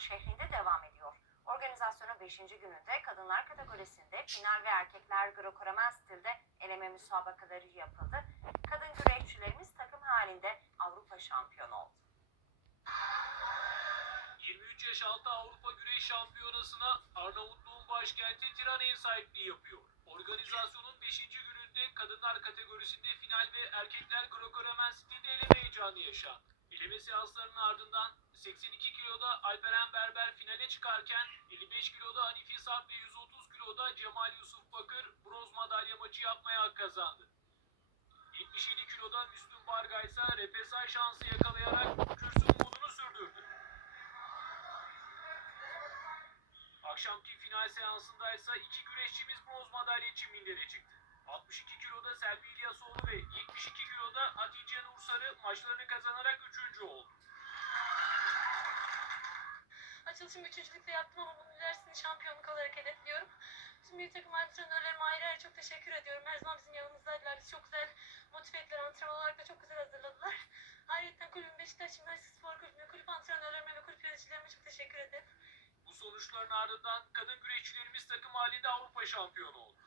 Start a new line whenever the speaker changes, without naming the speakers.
şehrinde devam ediyor. Organizasyonun 5. gününde kadınlar kategorisinde final ve erkekler Greco-Romen stilde eleme müsabakaları yapıldı. Kadın güreşçilerimiz takım halinde Avrupa şampiyonu oldu.
23 yaş altı Avrupa Güreş Şampiyonası'na Arnavutluğun başkenti Tirana ev sahipliği yapıyor. Organizasyonun 5. gününde kadınlar kategorisinde final ve erkekler Greco-Romen stilde eleme heyecanı yaşandı. Eleme seanslarının ardından 82 kiloda Alperen Berber finale çıkarken 55 kiloda Hanifi Sarp ve 130 kiloda Cemal Yusuf Bakır bronz madalya maçı yapmaya hak kazandı. 77 kiloda Müslüm Barga ise repesaj şansı yakalayarak kürsü umudunu sürdürdü. Akşamki final seansında ise iki güreşçimiz bronz madalya için mindere çıktı. 62 kiloda Selvi İlyasoğlu ve 72 kiloda Hatice Nursarı maçlarını kazanarak üçüncü oldu.
Açılışımı üçüncülükte yaptım ama bunun ilerisini şampiyonluk olarak hedefliyorum. Tüm bir takım antrenörlerime ayrı ayrı çok teşekkür ediyorum. Her zaman bizim yanımızdaydılar. Bizi çok güzel motive ettiler. Antrenman olarak da çok güzel hazırladılar. Ayrıca kulübüm Beşiktaş Jimnastik Spor Kulübü'ne, kulüp antrenörlerime ve kulüp yöneticilerime çok teşekkür ederim.
Bu sonuçların ardından kadın güreşçilerimiz takım halinde Avrupa şampiyonu oldu.